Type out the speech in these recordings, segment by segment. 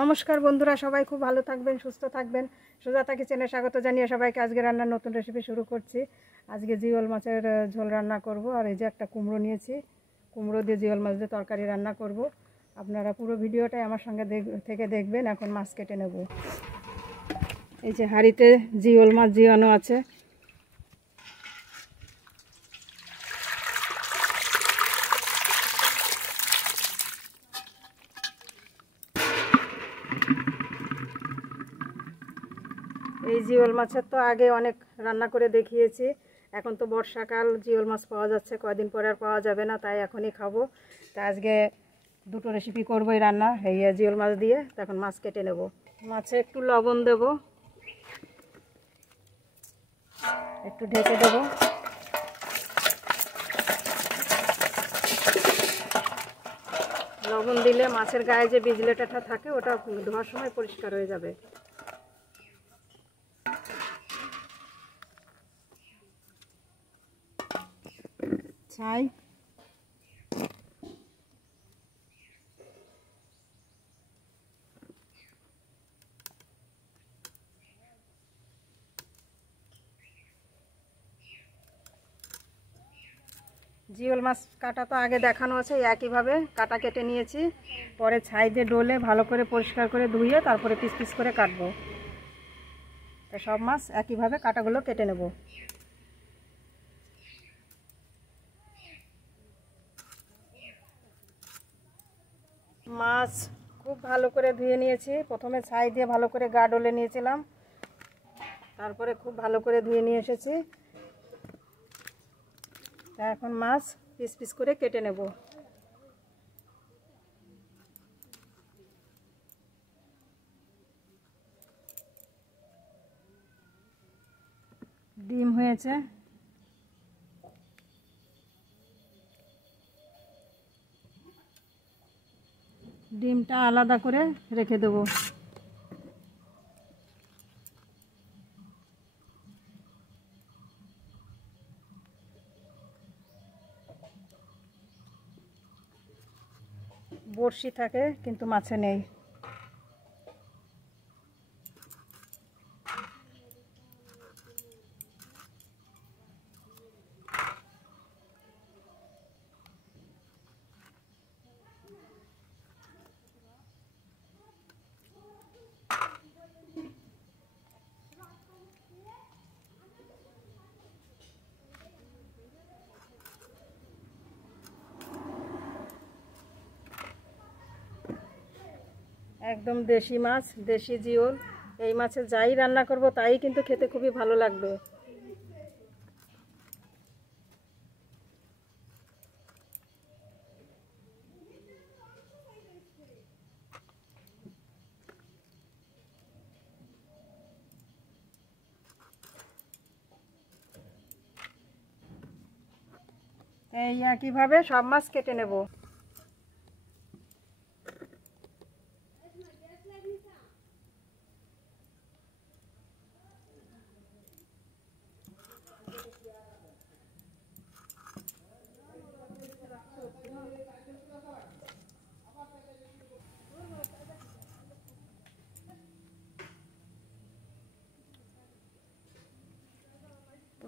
নমস্কার বন্ধুরা, সবাই খুব ভালো থাকবেন, সুস্থ থাকবেন। সুজাতা কিচেনে স্বাগত জানিয়ে সবাইকে আজকে রান্নার নতুন রেসিপি শুরু করছি। আজকে জিওল মাছের ঝোল রান্না করব। আর এই যে একটা কুমড়ো নিয়েছি, কুমড়ো দিয়ে জিওল মাছ দিয়ে তরকারি রান্না করব। আপনারা পুরো ভিডিওটাই আমার সঙ্গে থেকে দেখবেন। এখন মাছ কেটে নেব। এই যে হাঁড়িতে জিওল মাছ জিওয়ানো আছে। এই জিওল মাছের তো আগে অনেক রান্না করে দেখিয়েছি। এখন তো বর্ষাকাল, জিওল মাছ পাওয়া যাচ্ছে, কয়দিন পরে আর পাওয়া যাবে না, তাই এখনই খাবো। তা আজকে দুটো রেসিপি করবো এই রান্না, এই জিওল মাছ দিয়ে। তখন মাছ কেটে নেব। মাছে একটু লবণ দেব, একটু ঢেকে দেব। লবণ দিলে মাছের গায়ে যে বিজলেটা থাকে ওটা ধোয়ার সময় পরিষ্কার হয়ে যাবে। ছাই, জিওল মাছ কাটা তো আগে দেখানো আছে, একইভাবে কাটা কেটে নিয়েছি। পরে ছাই দিয়ে ডলে ভালো করে পরিষ্কার করে ধুয়ে তারপরে পিস পিস করে কাটবো। তো সব মাছ একইভাবে কাটাগুলো কেটে নেব। মাছ খুব ভালো করে ধুয়ে নিয়েছি। প্রথমে ছাই দিয়ে ভালো করে গা ডলে নিয়েছিলাম, তারপরে খুব ভালো করে ধুয়ে নিয়ে এসেছি। এখন মাছ পিস পিস করে কেটে নেব। ডিম হয়েছে, ডিমটা আলাদা করে রেখে দেব। বড়শি থাকে কিন্তু মাছে নেই। একদম দেশি মাছ, দেশি জিওল। এই মাছের যাই রান্না করব তাই কিন্তু খেতে খুবই ভালো লাগবে। এই একইভাবে সব মাছ কেটে নেব।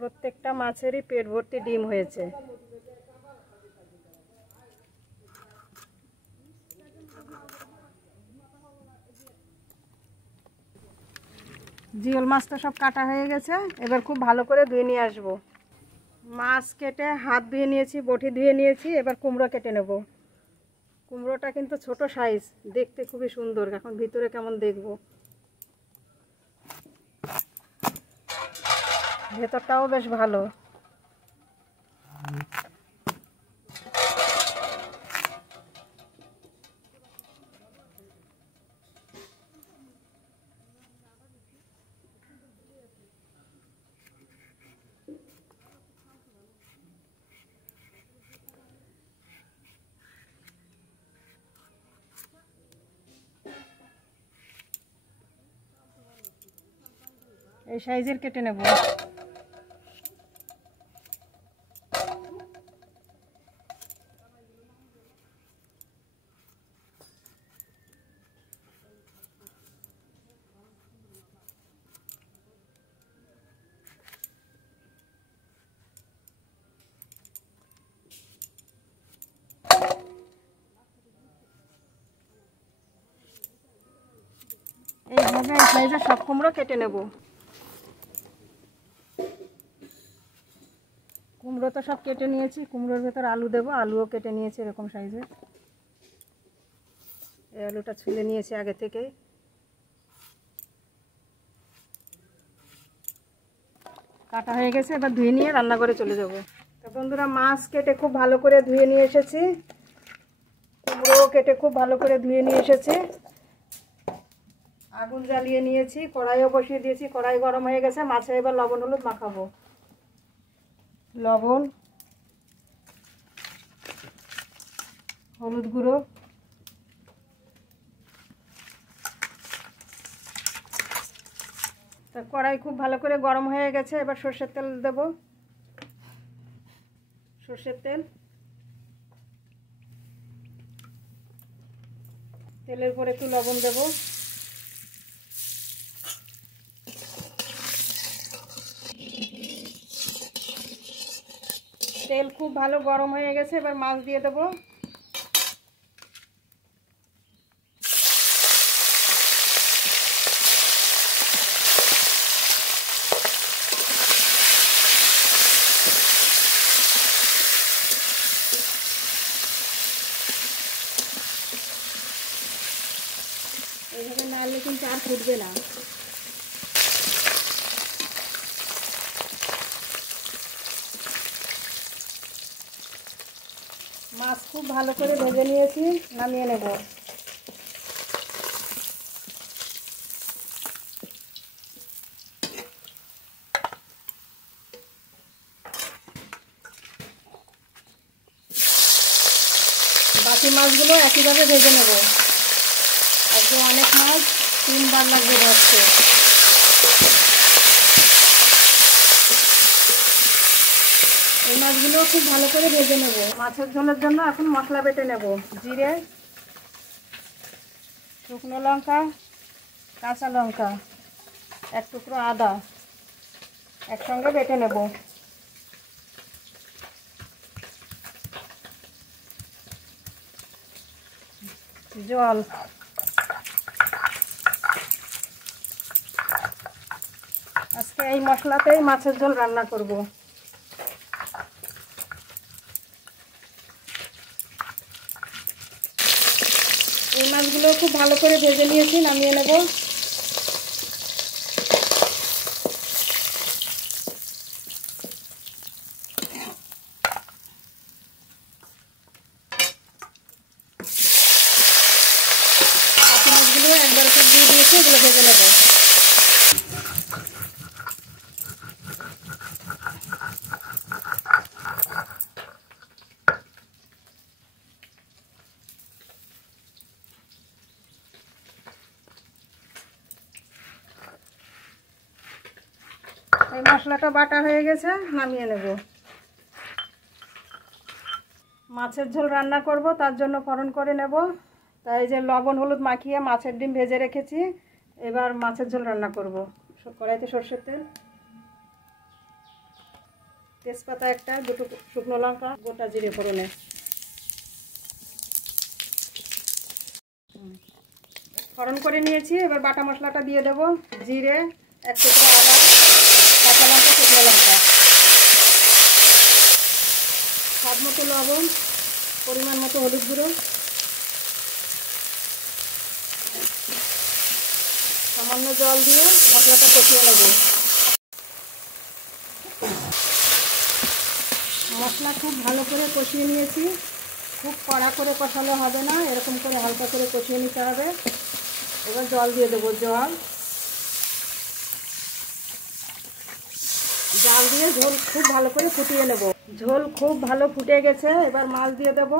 প্রত্যেকটা মাছেরই পেট ভর্তি ডিম হয়েছে। জিওল মাছ তো সব কাটা হয়ে গেছে, এবার খুব ভালো করে ধুয়ে নিয়ে আসবো। মাছ কেটে হাত ধুয়ে নিয়েছি, বটি ধুয়ে নিয়েছি। এবার কুমড়ো কেটে নেব। কুমড়োটা কিন্তু ছোট সাইজ, দেখতে খুবই সুন্দর। এখন ভিতরে কেমন দেখবো, ভেতরটাও বেশ ভালো। এই সাইজের কেটে নেব। এইভাবে এই সাইজে সব কুমড়ো কেটে নেব। কুমড়ো তো সব কেটে নিয়েছি, কুমড়োর ভেতর আলু দেবো, আলুও কেটে নিয়েছি এরকম সাইজে। এই আলুটা ছুলে নিয়েছি আগে থেকে। কাটা হয়ে গেছে, এবার ধুয়ে নিয়ে রান্না করে চলে যাব। তো বন্ধুরা, মাছ কেটে খুব ভালো করে ধুয়ে নিয়ে এসেছি, কুমড়ো কেটে খুব ভালো করে ধুয়ে নিয়ে এসেছি। আগুন জ্বালিয়ে নিয়েছি, কড়াইও বসিয়ে দিয়েছি, কড়াই গরম হয়ে গেছে। মাছে এবার লবণ হলুদ মাখাবো। লবণ, হলুদ গুঁড়ো, তো কড়াই খুব ভালো করে গরম হয়ে গেছে। এবার সর্ষের তেল দেব, সর্ষের তেল। তেলের পরে একটু লবণ দেব। তেল খুব ভালো গরম হয়ে গেছে, এবার মাছ দিয়ে দেব। এইভাবে নাড়লে কিন্তু আর ফুটবে না। মাছ খুব ভালো করে ভেজে নিয়েছি, নামিয়ে নেব। বাকি মাছগুলো একইভাবে ভেজে নেব। আজকে অনেক মাছ, 3 বার লাগবে ভাজতে। এই মাছগুলো খুব ভালো করে ভেজে নেব। মাছের ঝোলের জন্য এখন মশলা বেটে নেব। জিরে, শুকনো লঙ্কা, কাঁচা লঙ্কা, এক টুকরো আদা একসঙ্গে বেটে নেব। জল, আজকে এই মশলাতেই মাছের ঝোল রান্না করব। এই মাছগুলো খুব ভালো করে ভেজে নিয়েছি, নামিয়ে নেব। বাকি মাছগুলো একবার করে দিয়ে দিয়েছি, এগুলো ভেজে নেব। এই মশলাটা বাটা হয়ে গেছে, নামিয়ে নেব। মাছের ঝোল রান্না করব, তার জন্য ফোড়ন করে নেব। তাই যে লবণ হলুদ মাখিয়ে মাছের ডিম ভেজে রেখেছি। এবার মাছের ঝোল রান্না করব। কড়াইতে সর্ষের তেল, তেজপাতা একটা, দুটো শুকনো লঙ্কা, গোটা জিরে ফোড়নে। ফোড়ন করে নিয়েছি, এবার বাটা মশলাটা দিয়ে দেব। জিরে, এক টুকরো আদা, কাঁচা লঙ্কা, শুকনো লঙ্কা, স্বাদ মতো লবণ, পরিমাণ মতো হলুদ গুঁড়ো, সামান্য জল দিয়ে মশলাটা কষিয়ে নেব। মশলা খুব ভালো করে কষিয়ে নিয়েছি। খুব কড়া করে কষানো হবে না, এরকম করে হালকা করে কষিয়ে নিতে হবে। এবার জল দিয়ে দেবো। জাল দিয়ে ঝোল খুব ভালো করে ফুটিয়ে নেব। ঝোল খুব ভালো ফুটে গেছে, এবার মাছ দিয়ে দেব।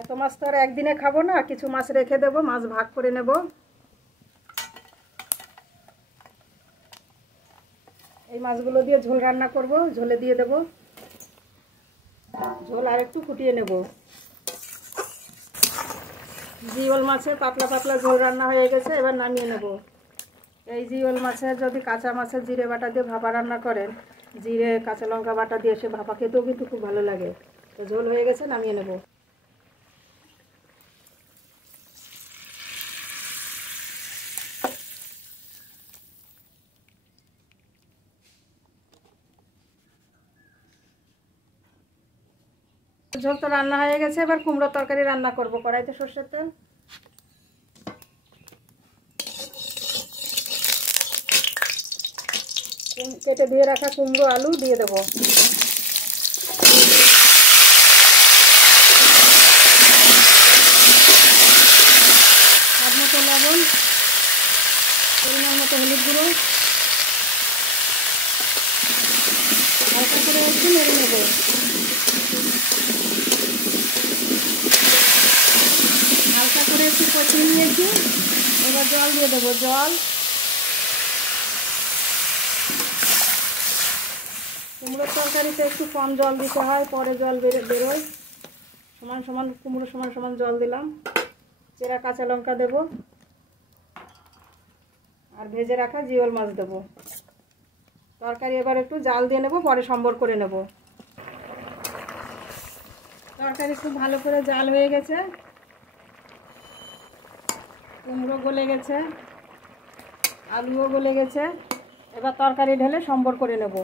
এত মাছ তো আর একদিনে খাবো না, কিছু মাছ রেখে দেব, মাছ ভাগ করে নেব। এই মাছগুলো দিয়ে ঝোল রান্না করব, ঝোলে দিয়ে দেব। ঝোল আর একটু ফুটিয়ে নেব। জিওল মাছের পাতলা পাতলা ঝোল রান্না হয়ে গেছে, এবার নামিয়ে নেব। এই জিওল মাছের যদি কাঁচা মাছের জিরে বাটা দিয়ে ভাপা রান্না করেন, জিরে কাঁচা লঙ্কা বাটা দিয়ে সে ভাপা খেতেও কিন্তু খুব ভালো লাগে। তো ঝোল হয়ে গেছে, নামিয়ে নেব। ঝোল তো রান্না হয়ে গেছে, এবার কুমড়োর তরকারি রান্না করব। কড়াইতে সর্ষের তেল, কেটে দিয়ে রাখা কুমড়ো আলু দিয়ে দেবো। স্বাদ মতো লবণ, পরিমাণ মতো হলুদ গুঁড়ো, হালকা করে একটু নেড়ে নেব। হালকা করে একটু কষিয়ে নিয়েছি, এবার জল দিয়ে দেবো। জল, কুমড়োর তরকারিতে একটু কম জল দিতে হয়, পরে জল বেরোয়। সমান সমান কুমড়ো সমান সমান জল দিলাম। চেরা কাঁচা লঙ্কা দেবো আর ভেজে রাখা জিওল মাছ দেবো। তরকারি এবার একটু জাল দিয়ে নেব, পরে সম্বর করে নেব। তরকারি খুব ভালো করে জাল হয়ে গেছে, কুমড়ো গলে গেছে, আলুও গলে গেছে। এবার তরকারি ঢেলে সম্বর করে নেব।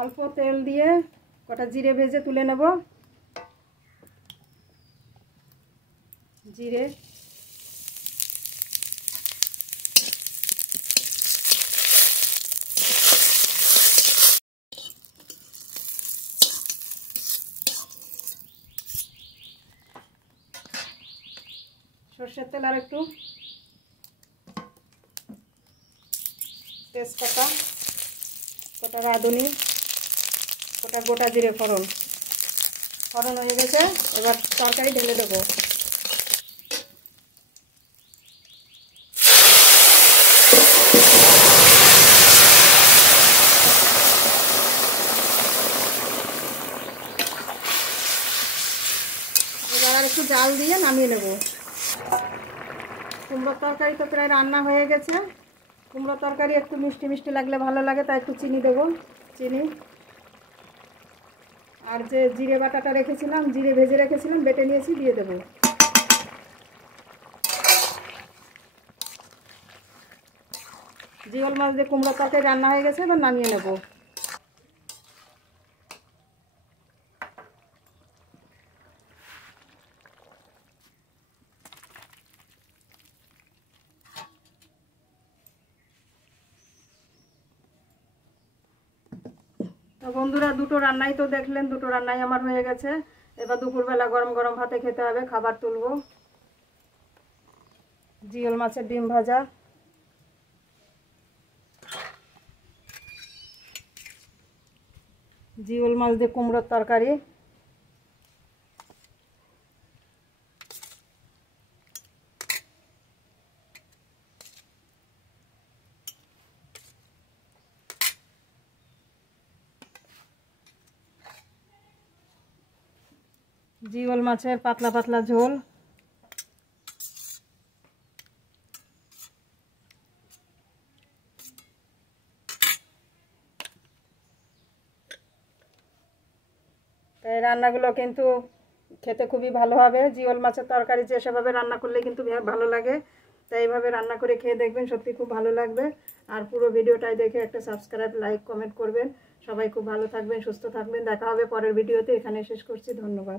অল্প তেল দিয়ে কটা জিরে ভেজে তুলে নেব। জিরে, সর্ষের তেল আর একটু, তেজপাতা, কটা রাঁধুনি, কটা গোটা জিরে ফোড়ন। ফোড়ন হয়ে গেছে, এবার তরকারি ঢেলে দেবো। এবার আর একটু জাল দিয়ে নামিয়ে নেব। কুমড়োর তরকারি তো প্রায় রান্না হয়ে গেছে। কুমড়ো তরকারি একটু মিষ্টি মিষ্টি লাগলে ভালো লাগে, তাই একটু চিনি দেবো। চিনি আর যে জিরে বাটাটা রেখেছিলাম, জিরে ভেজে রেখেছিলাম, বেটে নিয়েছি, দিয়ে দেবো। জিওল মাছ দিয়ে কুমড়ো তরকারি রান্না হয়ে গেছে, এবার নামিয়ে নেব। তো বন্ধুরা, দুটো রান্নাই তো দেখলেন, দুটো রান্নাই আমার হয়ে গেছে। এবার দুপুরবেলা গরম গরম ভাতে খেতে হবে, খাবার তুলবো। জিওল মাছের ডিম ভাজা, জিওল মাছ দিয়ে কুমড়োর তরকারি, জিওল মাছের পাতলা পাতলা ঝোল, তাই রান্নাগুলো কিন্তু খেতে খুবই ভালো হবে। জিওল মাছের তরকারি যে সেভাবে রান্না করলে কিন্তু ভালো লাগে, তাই এইভাবে রান্না করে খেয়ে দেখবেন, সত্যি খুব ভালো লাগবে। আর পুরো ভিডিওটাই দেখে একটা সাবস্ক্রাইব, লাইক, কমেন্ট করবেন। সবাই খুব ভালো থাকবেন, সুস্থ থাকবেন। দেখা হবে পরের ভিডিওতে। এখানে শেষ করছি, ধন্যবাদ।